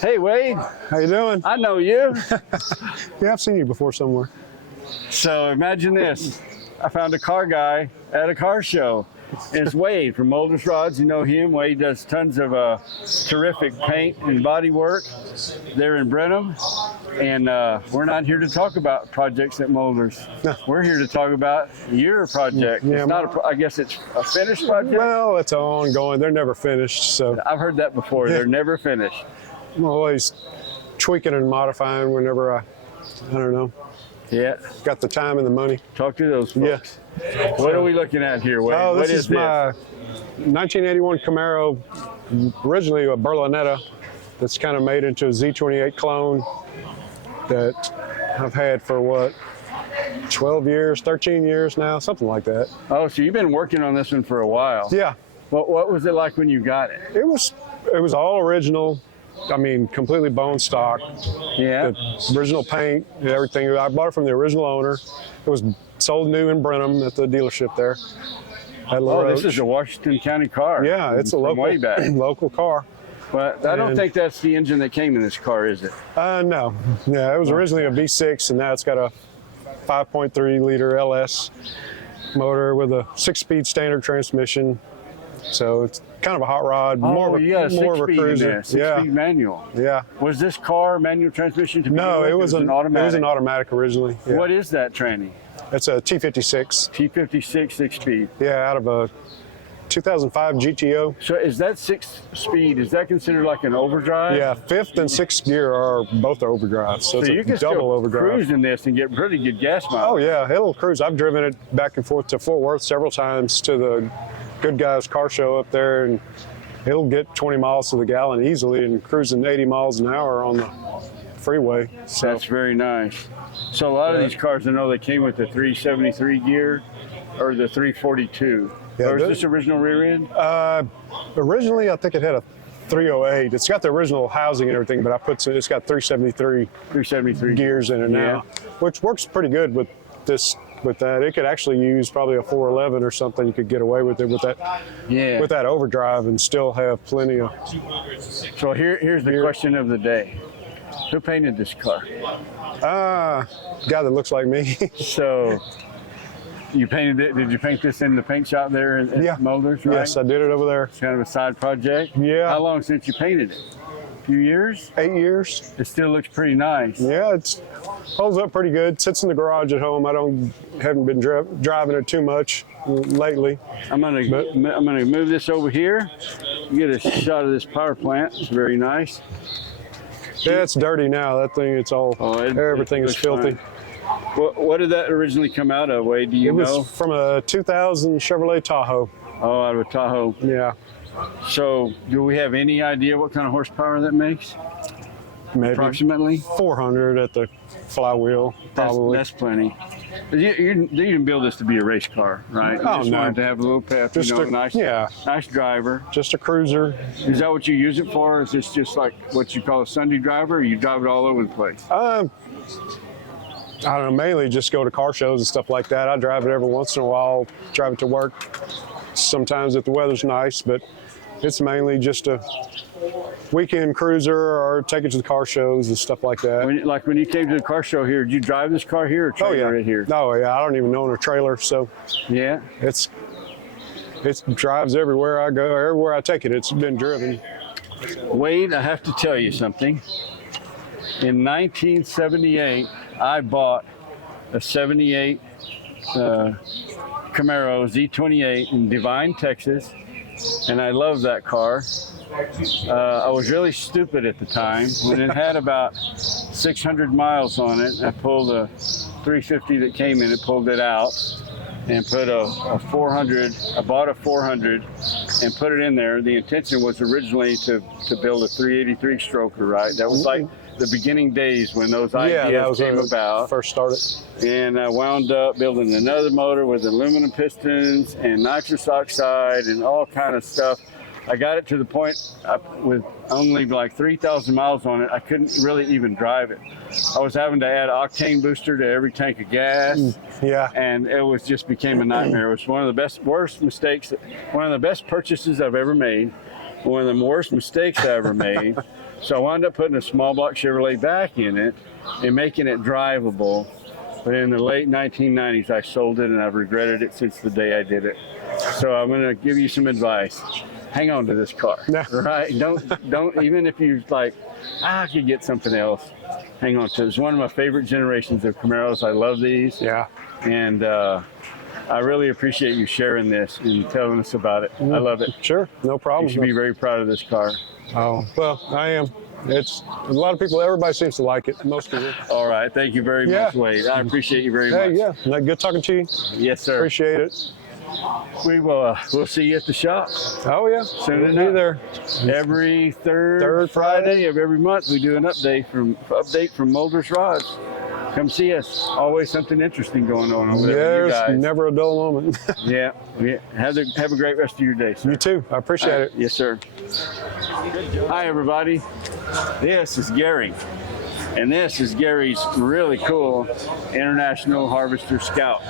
Hey, Wade. How you doing? I know you. Yeah, I've seen you before somewhere. So imagine this. I found a car guy at a car show. It's Wade from Mulder's Rods. You know him. Wade does tons of terrific paint and body work. They're in Brenham. And we're not here to talk about projects at Mulder's. No. We're here to talk about your project. Yeah, it's not I guess it's a finished project? Well, it's ongoing. They're never finished. So I've heard that before. Yeah. They're never finished. I'm always tweaking and modifying whenever I don't know, Yeah. got the time and the money. Talk to those folks. Yeah. What are we looking at here, Wade? Oh, What this is my 1981 Camaro, originally a Berlinetta that's kind of made into a Z28 clone that I've had for what, 12 years, 13 years now, something like that. Oh, so you've been working on this one for a while. Yeah, What was it like when you got it? it was all original. I mean, completely bone stock. Yeah. The original paint and everything. I bought it from the original owner. It was sold new in Brenham at the dealership there. Oh, this is a Washington County car. Yeah, it's a from local way back. local car. But I don't think that's the engine that came in this car, is it? No. Yeah, it was originally a V6, and now it's got a 5.3 liter LS motor with a 6-speed standard transmission. So it's kind of a hot rod, more of you got a a cruiser. in there, six-speed manual. Yeah. Was this car manual transmission to begin No, with? it was an automatic. It was an automatic originally. Yeah. What is that tranny? It's a T56. T56 6-speed. Yeah, out of a 2005 GTO. So is that 6-speed? Is that considered like an overdrive? Yeah, fifth and sixth gear are both overdrive, so it's you a can double still overdrive. cruise in this and get pretty good gas mileage. Oh yeah, it'll cruise. I've driven it back and forth to Fort Worth several times to the Good Guys car show up there, and it'll get 20 miles to the gallon easily and cruising 80 miles an hour on the freeway. So That's very nice. So a lot of these cars, I know they came with the 373 gear or the 342. Yeah, or is this original rear end? originally I think it had a 308. It's got the original housing and everything, but it's got 373 373 gears in it now, which works pretty good with this. With that, it could actually use probably a 411 or something. You could get away with it with that overdrive and still have plenty of. So here's the question of the day: who painted this car? Guy that looks like me. So you painted it? Did you paint this in the paint shop there at Mulder's? Right? Yes, I did it over there. It's kind of a side project. Yeah. How long since you painted it? A few years? 8 years. It still looks pretty nice. Yeah, it holds up pretty good. Sits in the garage at home. Haven't been driving it too much lately. I'm gonna move this over here. Get a shot of this power plant. It's very nice. Yeah, it's dirty now. That thing, it's all everything is filthy. Fine. What did that originally come out of, Wade? Do you know? It was from a 2000 Chevrolet Tahoe. Oh, out of a Tahoe. Yeah. So, do we have any idea what kind of horsepower that makes? Maybe Approximately 400 at the flywheel, probably. That's plenty. You didn't build this to be a race car, right? You just wanted to have a little pep, nice driver. Just a cruiser. Is that what you use it for? Is this just like what you call a Sunday driver, or you drive it all over the place? I don't know, mainly just go to car shows and stuff like that. I drive it every once in a while, drive it to work. Sometimes if the weather's nice, but it's mainly just a weekend cruiser or take it to the car shows and stuff like that. When you came to the car show here, did you drive this car here or trailer it here? Oh yeah, I don't even own a trailer, so yeah, it drives everywhere I go, everywhere I take it. It's been driven. Wade, I have to tell you something. In 1978, I bought a 78 Camaro Z28 in Devine, Texas, and I love that car. I was really stupid at the time. When it had about 600 miles on it, I pulled a 350 that came in, it pulled it out, and put a 400. I bought a 400 and put it in there. The intention was originally to build a 383 stroker, right? That was like the beginning days when those ideas came about. First started. And I wound up building another motor with aluminum pistons and nitrous oxide and all kind of stuff. I got it to the point with only like 3,000 miles on it, I couldn't really even drive it. I was having to add octane booster to every tank of gas. Yeah. And it was just became a nightmare. It was one of the worst mistakes, one of the best purchases I've ever made, one of the worst mistakes I ever made. So I wound up putting a small block Chevrolet back in it and making it drivable. But in the late 1990s, I sold it, and I've regretted it since the day I did it. So I'm going to give you some advice. Hang on to this car, right? Don't, even if you're like, I could get something else, hang on to it. It's one of my favorite generations of Camaros. I love these. Yeah. And I really appreciate you sharing this and telling us about it. I love it. Sure, no problem. You should be very proud of this car. Oh, well, I am. It's a lot of people, everybody seems to like it, most of it. All right. Thank you very much, Wade. I appreciate you very much. Hey, yeah. Good talking to you. Yes, sir. Appreciate it. We will. We'll see you at the shop. Oh, yeah. Soon We'll enough. be there. Every third Friday of every month, we do an update from Mulder's Rods. Come see us. Always something interesting going on over there with you There's guys. never a dull moment. Yeah. Have a great rest of your day, sir. You too. I appreciate it. Yes, sir. Hi, everybody. This is Gary. And this is Gary's really cool International Harvester Scout.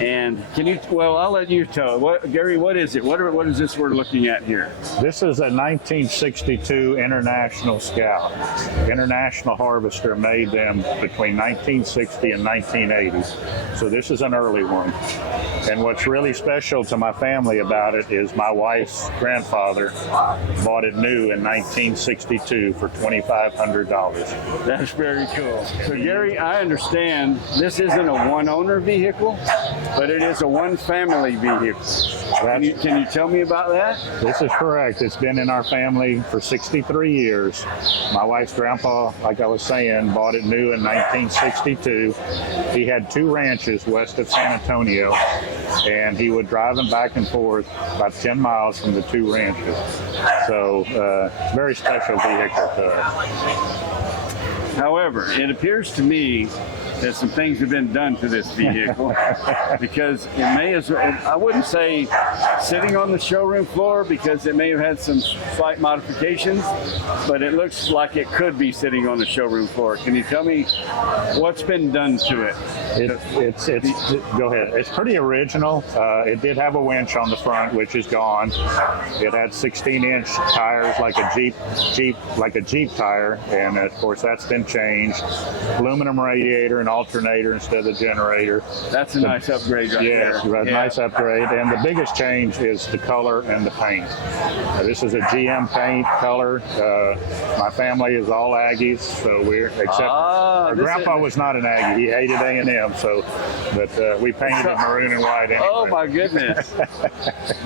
And I'll let you tell. Gary, what is it? What is this we're looking at here? This is a 1962 International Scout. International Harvester made them between 1960 and 1980. So this is an early one. And what's really special to my family about it is my wife's grandfather bought it new in 1962 for $2,500. That's very cool. So Gary, I understand this isn't a one-owner vehicle, but it is a one-family vehicle. Can you tell me about that? This is correct. It's been in our family for 63 years. My wife's grandpa, like I was saying, bought it new in 1962. He had 2 ranches west of San Antonio, and he would drive them back and forth about 10 miles from the 2 ranches. So, very special vehicle to us. However, it appears to me that some things have been done to this vehicle because it may as well, I wouldn't say sitting on the showroom floor because it may have had some slight modifications, but it looks like it could be sitting on the showroom floor. Can you tell me what's been done to it? Go ahead. It's pretty original. It did have a winch on the front, which is gone. It had 16-inch tires like a Jeep tire, and of course that's been changed. Aluminum radiator and alternator instead of the generator. That's a nice upgrade right there. Yes, nice upgrade. And the biggest change is the color and the paint. This is a GM paint color. My family is all Aggies, so our grandpa was not an Aggie. He hated A&M, but we painted it maroon and white anyway. Oh my goodness.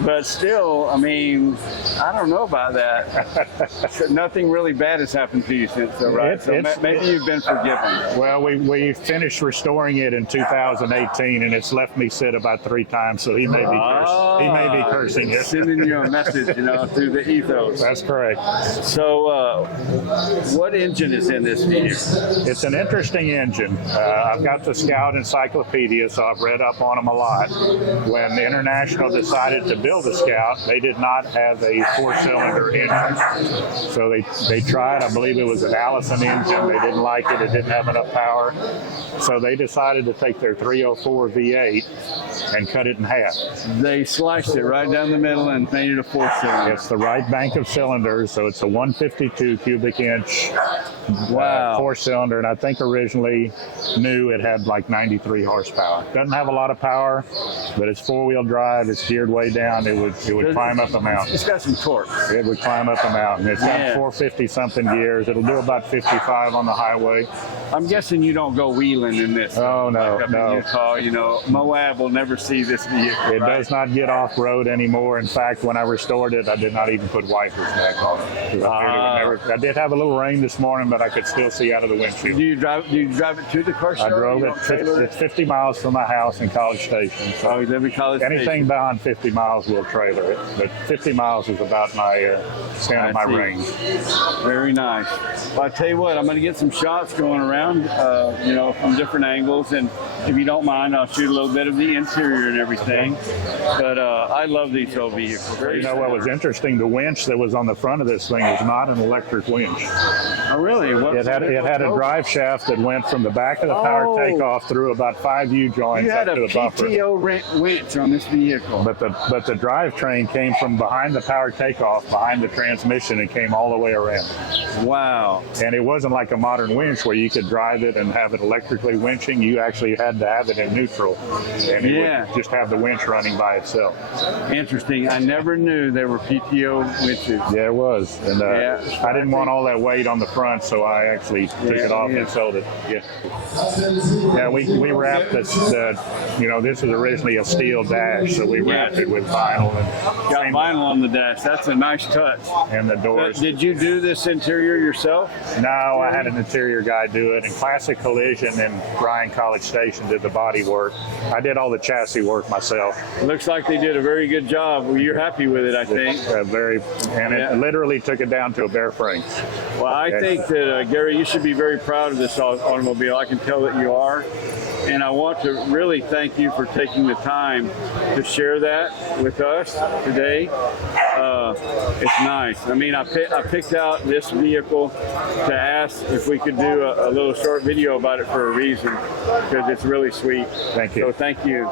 But still, I mean, I don't know about that. Nothing really bad has happened to you since, right? So maybe you've been forgiven. Well, we finished restoring it in 2018, and it's left me sit about 3 times, so he may be cursing it. Sending you a message, through the ethos. That's correct. So, what engine is in this vehicle? It's an interesting engine. I've got the Scout Encyclopedia, so I've read up on them a lot. When the International decided to build the Scout, they did not have a 4-cylinder engine. So they tried, I believe it was an Allison engine. They didn't like it. It didn't have enough power. So they decided to take their 304 V8 and cut it in half. They sliced it right down the middle and made it a 4-cylinder. It's the right bank of cylinders, so it's a 152 cubic inch 4-cylinder, and I think originally new it had like 93 horsepower. Doesn't have a lot of power, but it's 4-wheel drive. It's geared way down. It would climb up a mountain. It's got some torque. It would climb up a mountain. It's got 450 something gears. It'll do about 55 on the highway. I'm guessing you don't go wheeling in this. Oh, no, like up no. In Utah, Moab will never see this vehicle. It does not get off road anymore. In fact, when I restored it, I did not even put wipers back on it. I did have a little rain this morning, but I could still see out of the windshield. Do you drive it to the car show? I drove it. It's 50 miles from my house in College Station. So you live in College anything Station. beyond 50 miles will trailer it, but 50 miles is about my stand of my range. Very nice. Well, I tell you what, I'm going to get some shots going around, from different angles, and if you don't mind, I'll shoot a little bit of the interior and everything. But I love these old vehicles. You know what was interesting? The winch that was on the front of this thing was not an electric winch. Oh, really? It had a drive shaft that went from the back of the power takeoff through about 5 U-joints You up had to a the buffer. PTO winch on this vehicle. But the drivetrain came from behind the power takeoff, behind the transmission, and came all the way around. Wow. And it wasn't like a modern winch where you could drive it and have it electrically winching. You actually had to have it in neutral, and it would just have the winch running by itself. Interesting. I never knew there were PTO winches. Yeah, it was. And I didn't want all that weight on the front, so I actually took it off and sold it. Yeah, we wrapped this. This was originally a steel dash, so we wrapped it with vinyl and got vinyl on the dash. That's a nice touch. And the doors. Did you do this interior yourself? No, I had an interior guy do it. And Classic Collision and Bryan College Station did the body work. I did all the chassis work myself. Looks like they did a very good job. Well, you're happy with it, I think. It literally took it down to a bare frame. Well, I think that, Gary, you should be very proud of this automobile. I can tell that you are. And I want to really thank you for taking the time to share that with us today. It's nice. I mean, I picked out this vehicle to ask if we could do a little short video about it for a reason, because it's really sweet. Thank you. So thank you.